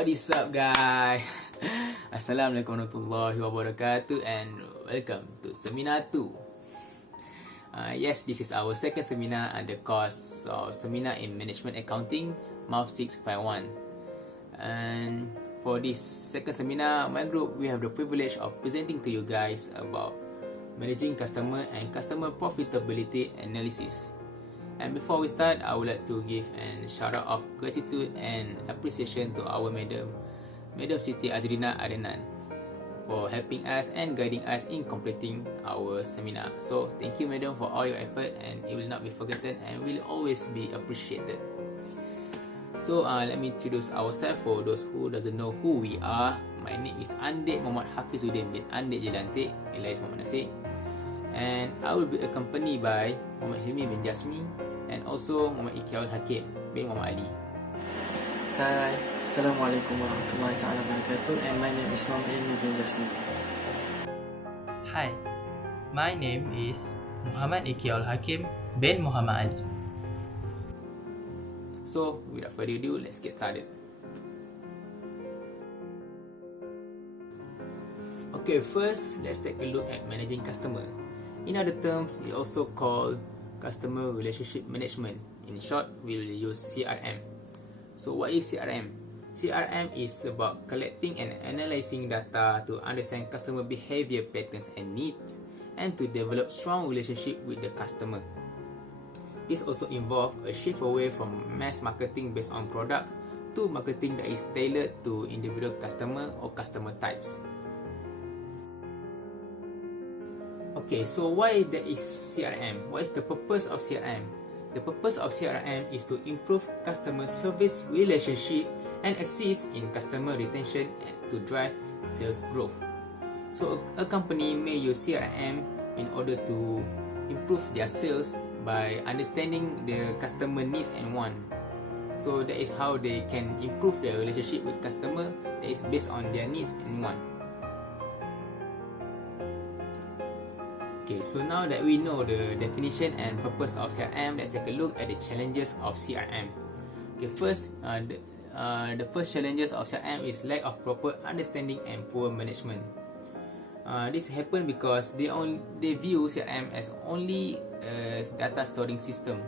What is up, guys? Assalamualaikum warahmatullahi wabarakatuh, and welcome to Seminar 2. Yes, this is our second seminar at the course of Seminar in Management Accounting, MAF651. And for this second seminar, my group, we have the privilege of presenting to you guys about managing customer and customer profitability analysis. And before we start, I would like to give a shout out of gratitude and appreciation to our Madam Siti Azrina Adenan, for helping us and guiding us in completing our seminar. So thank you, Madam, for all your effort, and it will not be forgotten and will always be appreciated. So let me introduce ourselves for those who doesn't know who we are. My name is Andik Muhammad Hafizuddin bin Andik Jelantik alias Muhammad Nasir, and I will be accompanied by Muhammad Hilmi bin Jasmi and also Muhammad Iqyal Hakim bin Muhammad Ali. Hi, Assalamualaikum warahmatullahi wabarakatuh, and my name is Muhammad Hilmi bin Jasmi. Hi, my name is Muhammad Iqyal Hakim bin Muhammad Ali. So without further ado, let's get started. Okay, first let's take a look at managing customer. In other terms, it's also called Customer Relationship Management. In short, we will use CRM. So what is CRM? CRM is about collecting and analyzing data to understand customer behavior patterns and needs, and to develop strong relationship with the customer. This also involves a shift away from mass marketing based on product to marketing that is tailored to individual customer or customer types. Okay, so why there is CRM? What is the purpose of CRM? The purpose of CRM is to improve customer service relationship and assist in customer retention and to drive sales growth. So a company may use CRM in order to improve their sales by understanding the customer needs and want. So that is how they can improve their relationship with customer that is based on their needs and want. Okay, so now that we know the definition and purpose of CRM, let's take a look at the challenges of CRM. Okay, first, the first challenges of CRM is lack of proper understanding and poor management. This happen because they view CRM as only a data storing system,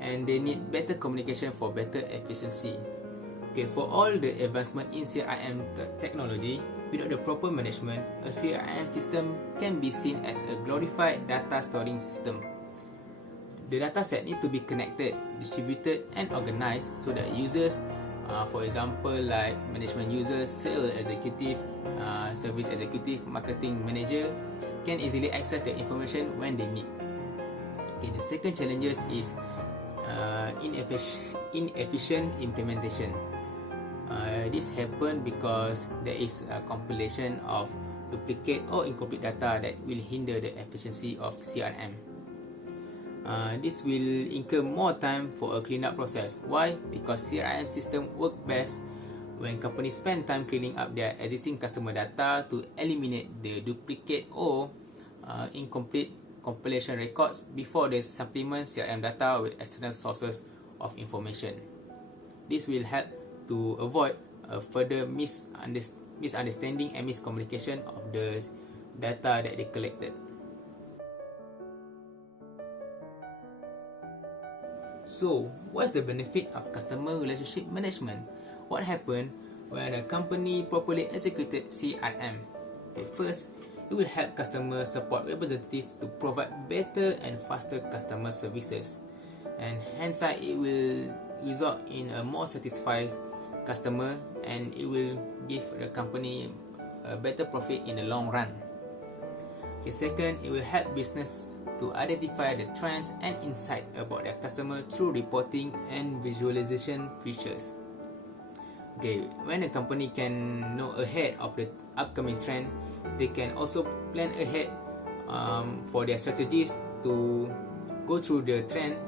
and they need better communication for better efficiency. Okay, for all the advancement in CRM technology, without the proper management, a CRM system can be seen as a glorified data storing system. The data set need to be connected, distributed and organized so that users, for example like management users, sales executive, service executive, marketing manager, can easily access the information when they need. Okay, the second challenges is inefficient implementation. This happen because there is a compilation of duplicate or incomplete data that will hinder the efficiency of CRM. This will incur more time for a cleanup process. Why? Because CRM system work best when companies spend time cleaning up their existing customer data to eliminate the duplicate or incomplete compilation records before they supplement CRM data with external sources of information. This will help to avoid a further misunderstanding and miscommunication of the data that they collected. So, what's the benefit of customer relationship management? What happened when a company properly executed CRM? Okay, first, it will help customer support representative to provide better and faster customer services, and hence it will result in a more satisfied customer, and it will give the company a better profit in the long run. Okay, second, it will help business to identify the trends and insight about their customer through reporting and visualization features. Okay, when a company can know ahead of the upcoming trend, they can also plan ahead for their strategies to go through the trend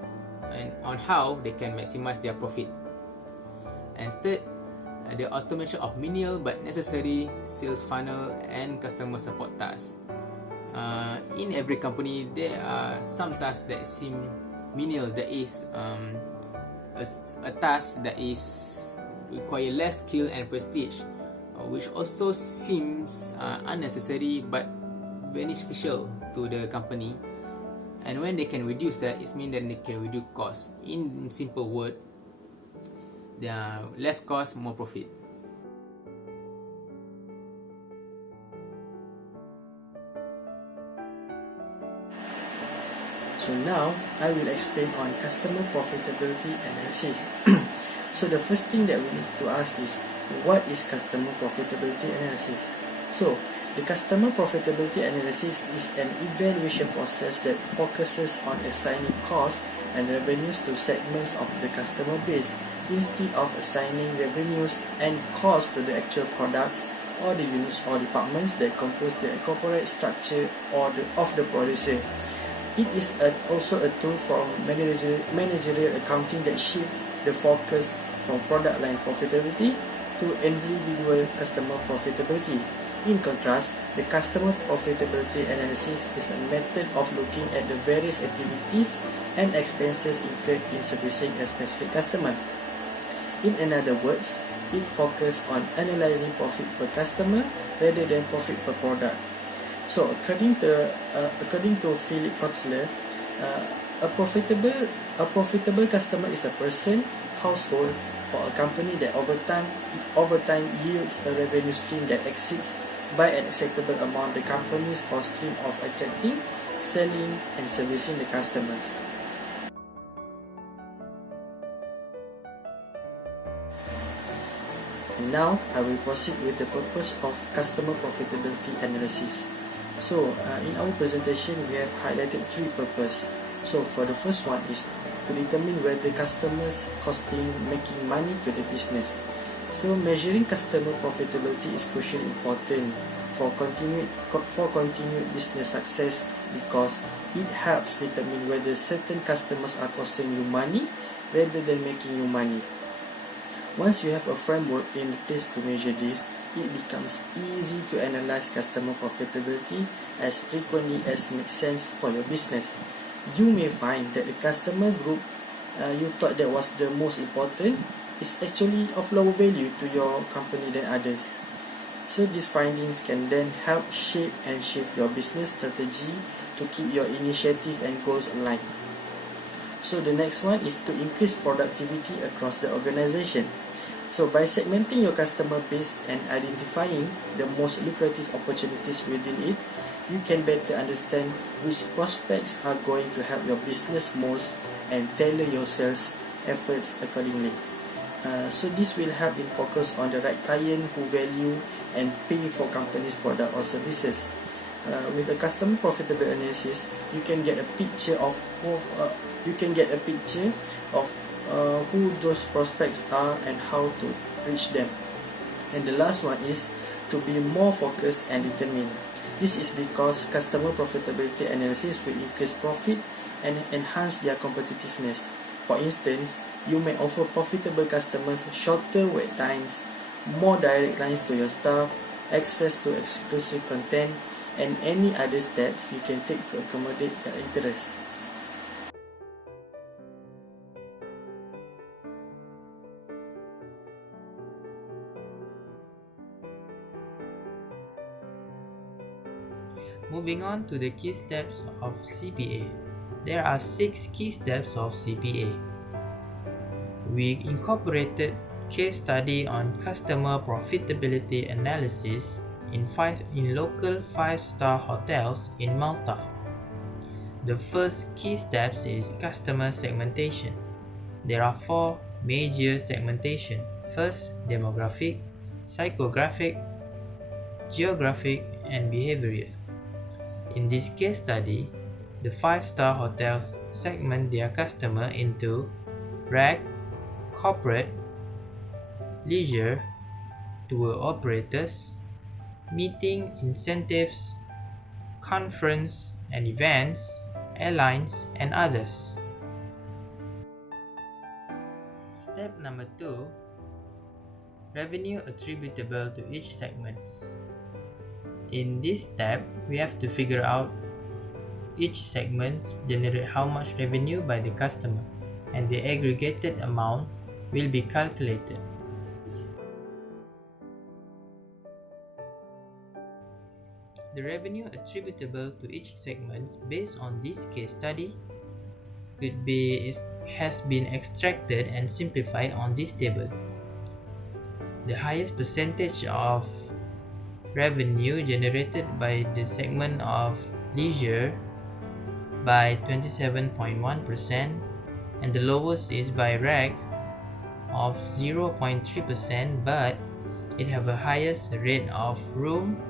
and on how they can maximize their profit. And third, the automation of menial but necessary sales funnel and customer support tasks. In every company, there are some tasks that seem menial, that is a task that is require less skill and prestige, which also seems unnecessary but beneficial to the company. And when they can reduce that, it means that they can reduce cost. In simple word, there are less cost, more profit. So now I will explain on customer profitability analysis. So the first thing that we need to ask is, what is customer profitability analysis? So the customer profitability analysis is an evaluation process that focuses on assigning costs and revenues to segments of the customer base instead of assigning revenues and costs to the actual products or the units or departments that compose the corporate structure of the producer. It is also a tool from managerial accounting that shifts the focus from product line profitability to individual customer profitability. In contrast, the customer profitability analysis is a method of looking at the various activities and expenses incurred in servicing a specific customer. In other words, it focuses on analyzing profit per customer rather than profit per product. So, according to Philip Kotler, a profitable customer is a person, household, or a company that over time yields a revenue stream that exceeds by an acceptable amount the company's cost stream of attracting, selling, and servicing the customers. And now I will proceed with the purpose of customer profitability analysis. So in our presentation we have highlighted three purposes. So for the first one is to determine whether customers costing making money to the business. So measuring customer profitability is crucially important for continued business success because it helps determine whether certain customers are costing you money rather than making you money. Once you have a framework in place to measure this, it becomes easy to analyze customer profitability as frequently as makes sense for your business. You may find that the customer group you thought that was the most important is actually of lower value to your company than others. So these findings can then help shape and shift your business strategy to keep your initiative and goals aligned. So the next one is to increase productivity across the organization. So by segmenting your customer base and identifying the most lucrative opportunities within it, you can better understand which prospects are going to help your business most and tailor your sales efforts accordingly. So this will help in focus on the right client who value and pay for company's product or services. With a customer profitable analysis, you can get a picture of who those prospects are and how to reach them. And the last one is to be more focused and determined. This is because customer profitability analysis will increase profit and enhance their competitiveness. For instance, you may offer profitable customers shorter wait times, more direct lines to your staff, access to exclusive content, and any other steps you can take to accommodate their interests. Moving on to the key steps of CPA. There are 6 key steps of CPA. We incorporated case study on customer profitability analysis in local 5-star hotels in Malta. The first key steps is customer segmentation. There are 4 major segmentation. First, demographic, psychographic, geographic, and behavioral. In this case study, the 5-star hotels segment their customer into rag, corporate, leisure, tour operators, meeting incentives, conference and events, airlines, and others. Step number 2, revenue attributable to each segment. In this step, we have to figure out each segment generate how much revenue by the customer, and the aggregated amount will be calculated. The revenue attributable to each segment based on this case study has been extracted and simplified on this table. The highest percentage of revenue generated by the segment of leisure by 27.1%, and the lowest is by rec of 0.3%, but it have a highest rate of room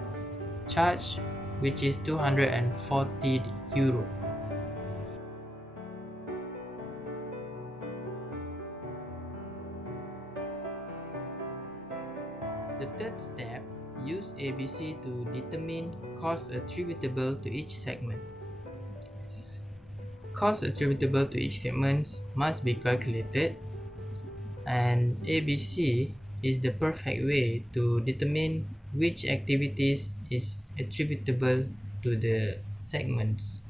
charge, which is 240 euro. The third step, use ABC to determine cost attributable to each segment. Cost attributable to each segment must be calculated, and ABC is the perfect way to determine which activities is attributable to the segments.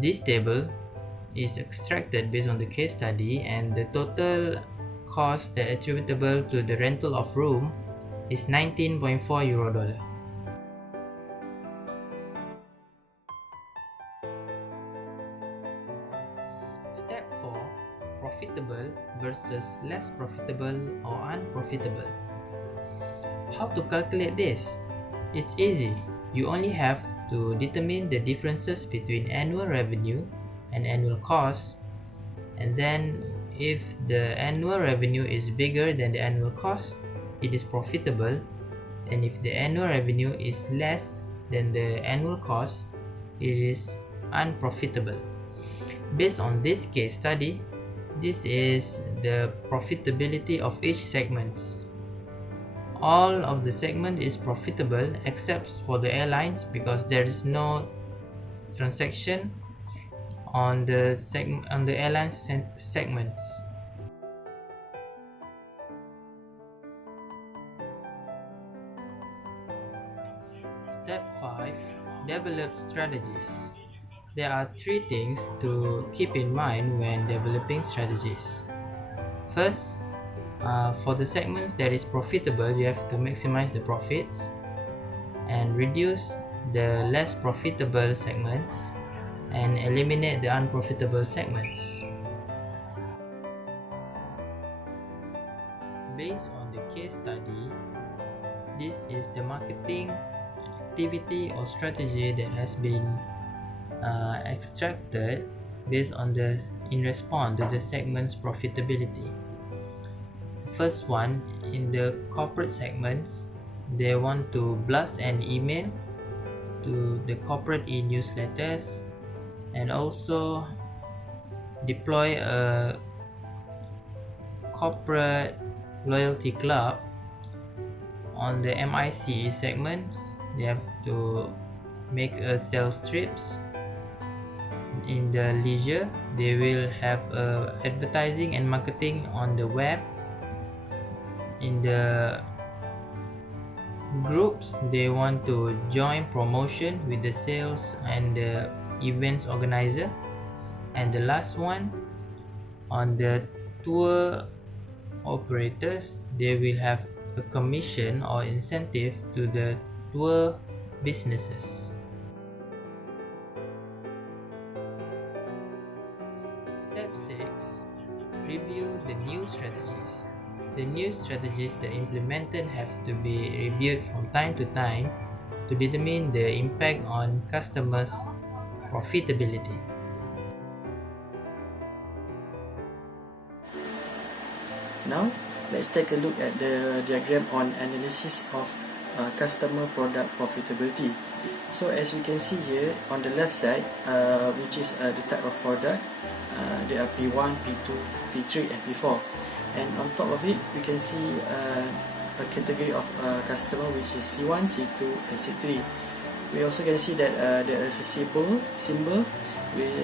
This table is extracted based on the case study, and the total cost that attributable to the rental of room is 19.4 euro. Step 4. Profitable versus less profitable or unprofitable. How to calculate this? It's easy. You only have to determine the differences between annual revenue and annual cost, and then if the annual revenue is bigger than the annual cost, it is profitable, and if the annual revenue is less than the annual cost, it is unprofitable. Based on this case study, this is the profitability of each segment. All of the segment is profitable except for the airlines, because there is no transaction on the airline segments. Step 5. Develop strategies. There are 3 things to keep in mind when developing strategies. First, for the segments that is profitable, you have to maximize the profits and reduce the less profitable segments and eliminate the unprofitable segments. Based on the case study, this is the marketing activity or strategy that has been extracted based on in response to the segment's profitability. First one, in the corporate segments, they want to blast an email to the corporate e-newsletters and also deploy a corporate loyalty club. On the MIC segments, they have to make a sales trips. In the leisure, they will have advertising and marketing on the web. In the groups, they want to join promotion with the sales and the events organizer. And the last one, on the tour operators, they will have a commission or incentive to the tour businesses. Step 6. Review the new strategies. The new strategies that implemented have to be reviewed from time to time to determine the impact on customers' profitability. Now, let's take a look at the diagram on analysis of customer product profitability. So as we can see here on the left side, which is the type of product, there are P1, P2, P3 and P4. And on top of it, we can see a category of customer, which is C1, C2 and C3. We also can see that there is a symbol with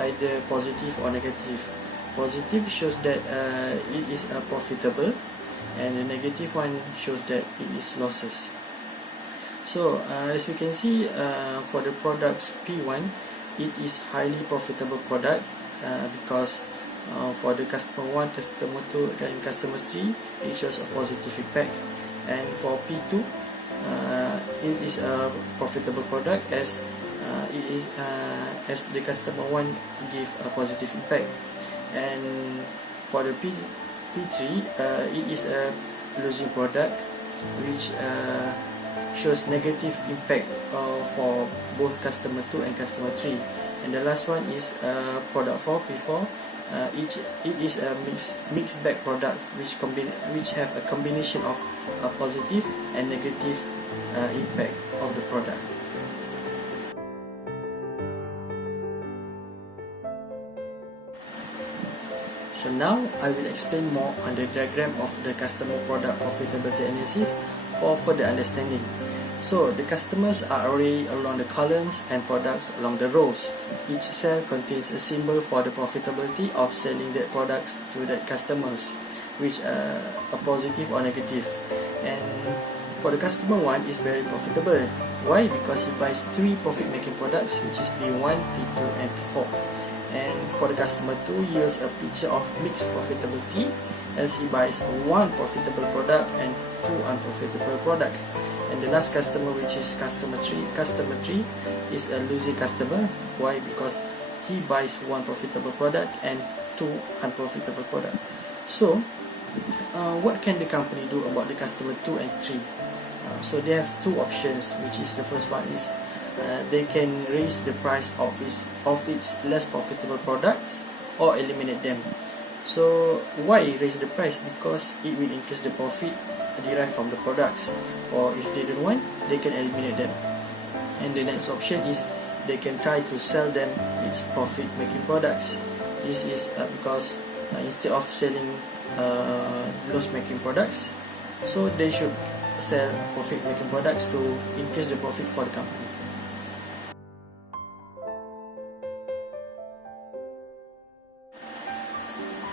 either positive or negative. Positive shows that it is profitable, and the negative one shows that it is losses. So as you can see, for the products P1, it is highly profitable product because for the customer 1, customer 2 and customer 3, it shows a positive impact. And for P2, it is a profitable product as it is as the customer want give a positive impact. And for the P3, it is a losing product which shows negative impact for both customer 2 and customer 3. And the last one is product 4, P4. It is a mixed bag product which have a combination of a positive and negative impact of the product. So now I will explain more on the diagram of the customer product profitability analysis for further understanding. So the customers are arrayed along the columns and products along the rows. Each cell contains a symbol for the profitability of selling that products to that customers, which are a positive or negative. And for the customer 1 is very profitable. Why? Because he buys 3 profit making products, which is P1, P2 and P4. And for the customer 2 yields a picture of mixed profitability as he buys 1 profitable product and 2 unprofitable product. And the last customer, which is customer 3 is a losing customer. Why? Because he buys 1 profitable product and 2 unprofitable product. So what can the company do about the customer 2 and 3? So they have 2 options, which is the first one is they can raise the price of its less profitable products or eliminate them. So why raise the price? Because it will increase the profit derived from the products, or if they don't want, they can eliminate them. And the next option is they can try to sell them its profit making products. This is because instead of selling loss making products, so they should sell profit making products to increase the profit for the company.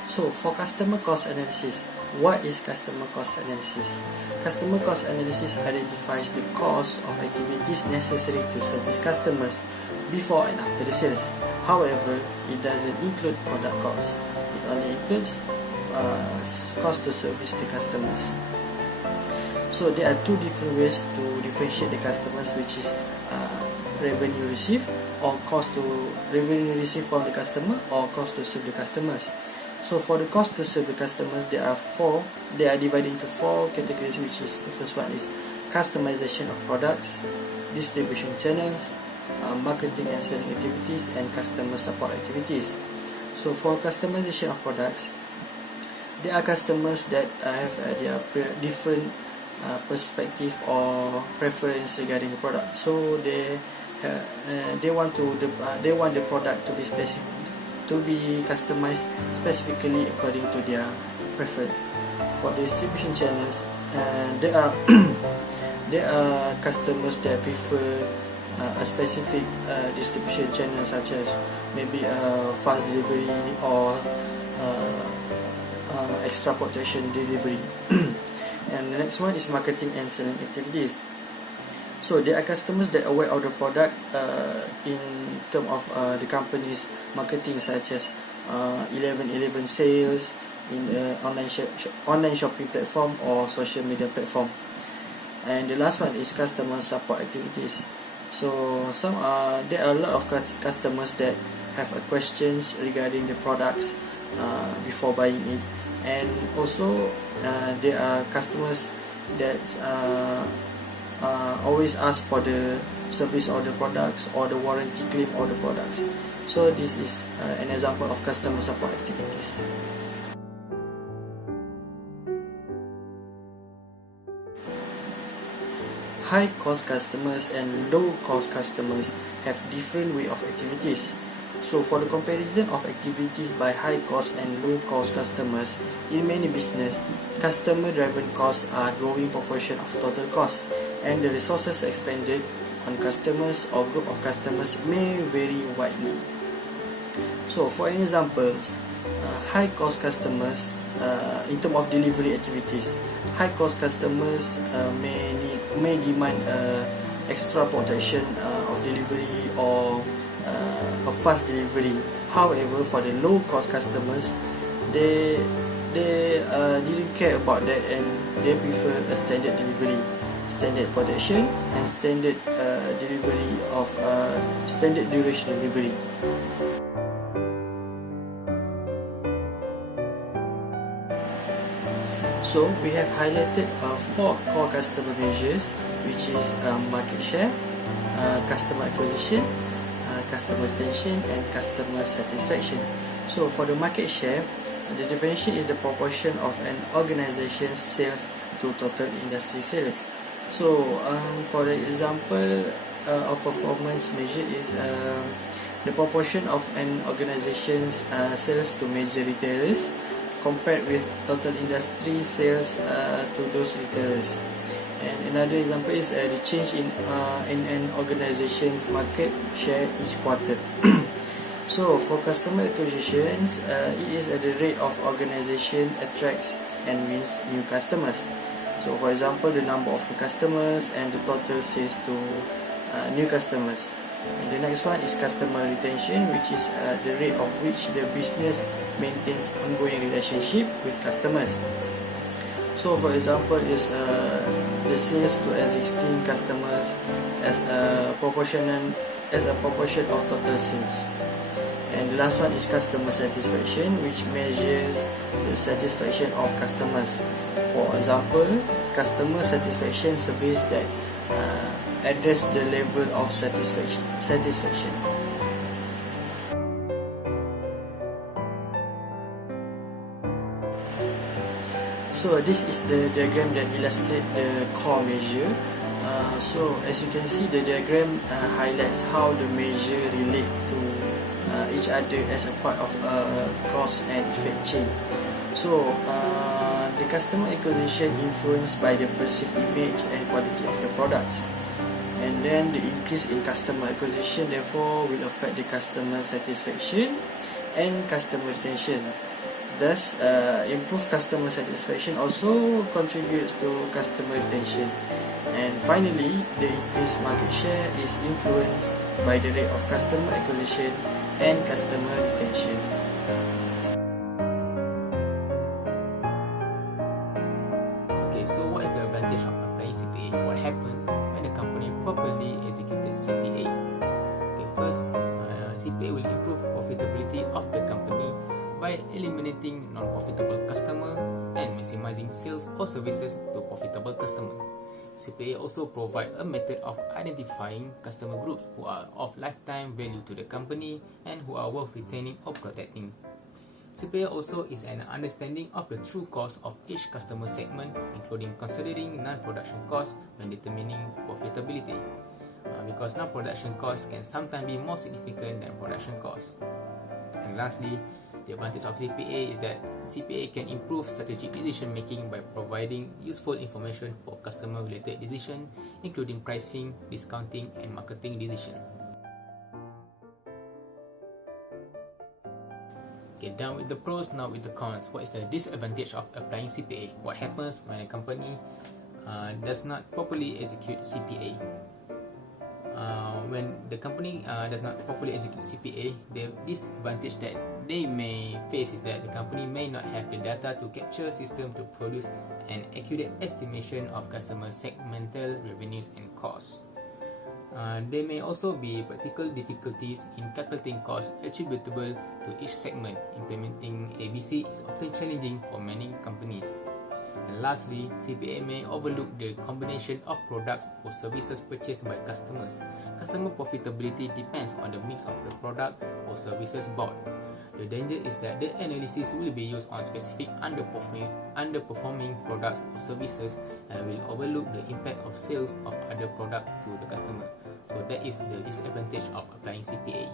So for customer cost analysis, what is customer cost analysis? Customer cost analysis identifies the cost of activities necessary to service customers before and after the sales. However, it doesn't include product costs. It only includes cost to service the customers. So there are 2 different ways to differentiate the customers, which is revenue received or cost to revenue received from the customer or cost to serve the customers. So for the cost to serve the customers, there are 4. They are divided into 4 categories, which is the first one is customization of products, distribution channels, marketing and selling activities, and customer support activities. So for customization of products, there are customers that have their different perspective or preference regarding the product. So they want the product to be specific, to be customized specifically according to their preference. For the distribution channels, there are customers that prefer a specific distribution channel, such as maybe fast delivery or extra protection delivery. And the next one is marketing and selling activities. So there are customers that are aware of the product in terms of the company's marketing, such as 11/11 sales in online shopping platform or social media platform. And the last one is customer support activities. So there are a lot of customers that have questions regarding the products before buying it, and also there are customers that always ask for the service of the products or the warranty claim of the products. So this is an example of customer support activities. High cost customers and low cost customers have different way of activities. So for the comparison of activities by high cost and low cost customers, in many business, customer driven costs are growing proportion of total cost, and the resources expended on customers or group of customers may vary widely. So for examples, high cost customers in terms of delivery activities, high cost customers may demand extra protection of delivery or a fast delivery. However, for the low cost customers, they didn't care about that, and they prefer a standard standard protection, and standard delivery of standard duration delivery. So we have highlighted 4 core customer measures, which is market share, customer acquisition, customer retention, and customer satisfaction. So for the market share, the definition is the proportion of an organization's sales to total industry sales. So for the example of performance measure is the proportion of an organization's sales to major retailers compared with total industry sales to those retailers. And another example is the change in an organization's market share each quarter. So for customer acquisitions, it is at the rate of organization attracts and wins new customers. So for example, the number of new customers and the total sales to new customers. And the next one is customer retention, which is the rate of which the business maintains ongoing relationship with customers. So for example is the sales to existing customers as a proportion of total sales. And the last one is customer satisfaction, which measures the satisfaction of customers. For example, customer satisfaction surveys that address the level of satisfaction. So this is the diagram that illustrates the core measure. So as you can see, the diagram highlights how the measure relate to each other as a part of a cause and effect chain. So the customer acquisition influenced by the perceived image and quality of the products, and then the increase in customer acquisition therefore will affect the customer satisfaction and customer retention. Thus, improved customer satisfaction also contributes to customer retention. And finally, the increased market share is influenced by the rate of customer acquisition and customer retention. Okay, so what is the advantage of applying CPA? What happened when the company properly executed CPA? Okay, first, CPA will improve profitability of the company by eliminating non-profitable customer and maximizing sales or services to profitable customer. CPA also provide a method of identifying customer groups who are of lifetime value to the company and who are worth retaining or protecting. CPA also is an understanding of the true cost of each customer segment, including considering non-production costs when determining profitability, because non-production costs can sometimes be more significant than production costs. And lastly, the advantage of CPA is that CPA can improve strategic decision making by providing useful information for customer related decisions, including pricing, discounting, and marketing decisions. Okay, done with the pros, now with the cons. What is the disadvantage of applying CPA? What happens when a company does not properly execute CPA? When the company does not properly execute CPA, the disadvantage that they may face is that the company may not have the data to capture system to produce an accurate estimation of customer segmental revenues and costs. There may also be practical difficulties in calculating costs attributable to each segment. Implementing ABC is often challenging for many companies. And lastly, CPA may overlook the combination of products or services purchased by customers. Customer profitability depends on the mix of the product or services bought. The danger is that the analysis will be used on specific underperforming products or services and will overlook the impact of sales of other products to the customer. So that is the disadvantage of applying CPA.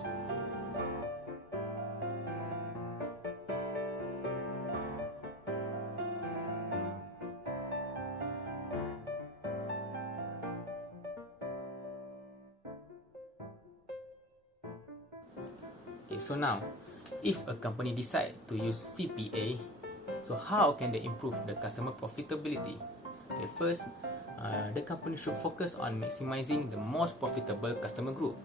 Okay, so now, if a company decide to use CPA, so how can they improve the customer profitability? Okay, first, the company should focus on maximizing the most profitable customer group.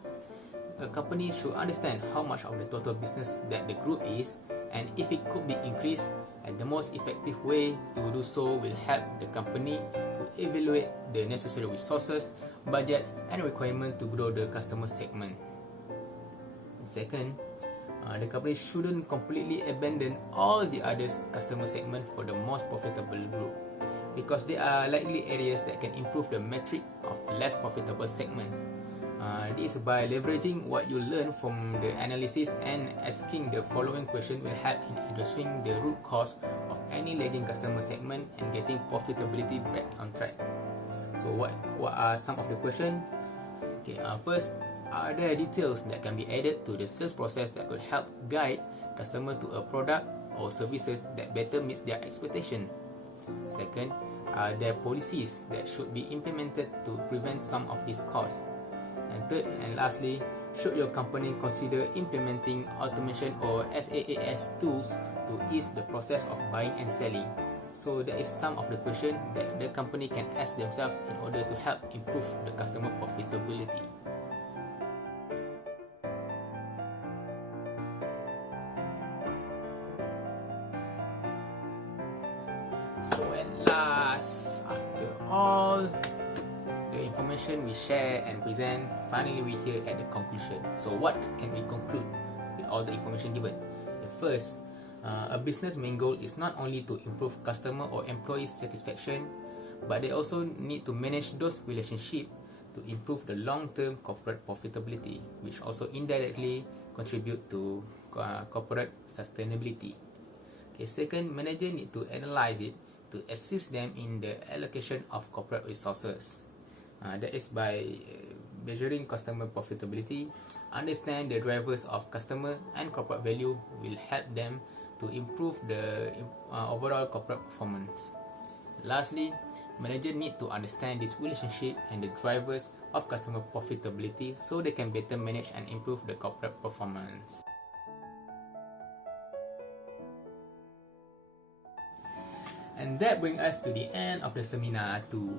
A company should understand how much of the total business that the group is and if it could be increased, and the most effective way to do so will help the company to evaluate the necessary resources, budgets, and requirements to grow the customer segment. Second, the company shouldn't completely abandon all the other customer segments for the most profitable group, because there are likely areas that can improve the metric of less profitable segments. This by leveraging what you learn from the analysis and asking the following question will help in addressing the root cause of any lagging customer segment and getting profitability back on track. So what are some of the questions? Okay, first, are there details that can be added to the sales process that could help guide customer to a product or services that better meets their expectation? Second, are there policies that should be implemented to prevent some of these costs? And third and lastly, should your company consider implementing automation or SaaS tools to ease the process of buying and selling? So that is some of the questions that the company can ask themselves in order to help improve the customer profitability. So at last, after all the information we share and present, finally we here at the conclusion. So what can we conclude with all the information given? The first, a business main goal is not only to improve customer or employee satisfaction, but they also need to manage those relationships to improve the long-term corporate profitability, which also indirectly contribute to corporate sustainability. Okay, second, manager need to analyze it to assist them in the allocation of corporate resources. That is by measuring customer profitability, understand the drivers of customer and corporate value will help them to improve the overall corporate performance. Lastly, manager need to understand this relationship and the drivers of customer profitability so they can better manage and improve the corporate performance. And that brings us to the end of the seminar 2.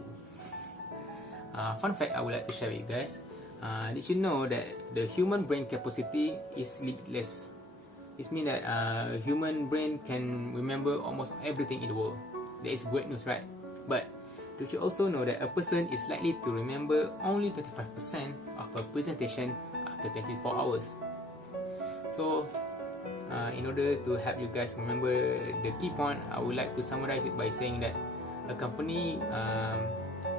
Fun fact I would like to share with you guys. Did you know that the human brain capacity is limitless? This means that human brain can remember almost everything in the world. That is great news, right? But did you also know that a person is likely to remember only 25% of a presentation after 24 hours? So, in order to help you guys remember the key point, I would like to summarize it by saying that a company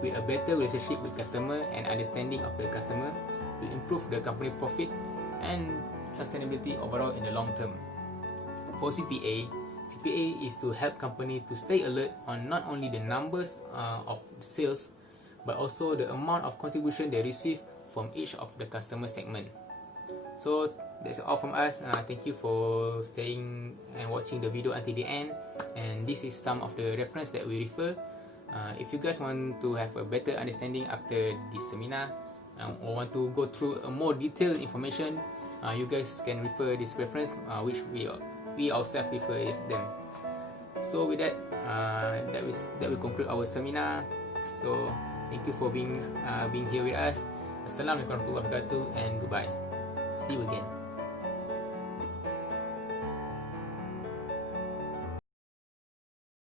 with a better relationship with customer and understanding of the customer will improve the company profit and sustainability overall in the long term. For CPA is to help company to stay alert on not only the numbers of sales, but also the amount of contribution they receive from each of the customer segment. So that's all from us. Thank you for staying and watching the video until the end. And this is some of the reference that we refer. If you guys want to have a better understanding after this seminar or want to go through a more detailed information, you guys can refer this reference, which we ourselves refer them. So with that, that will conclude our seminar. So thank you for being here with us. Assalamualaikum warahmatullahi wabarakatuh and goodbye. See you again.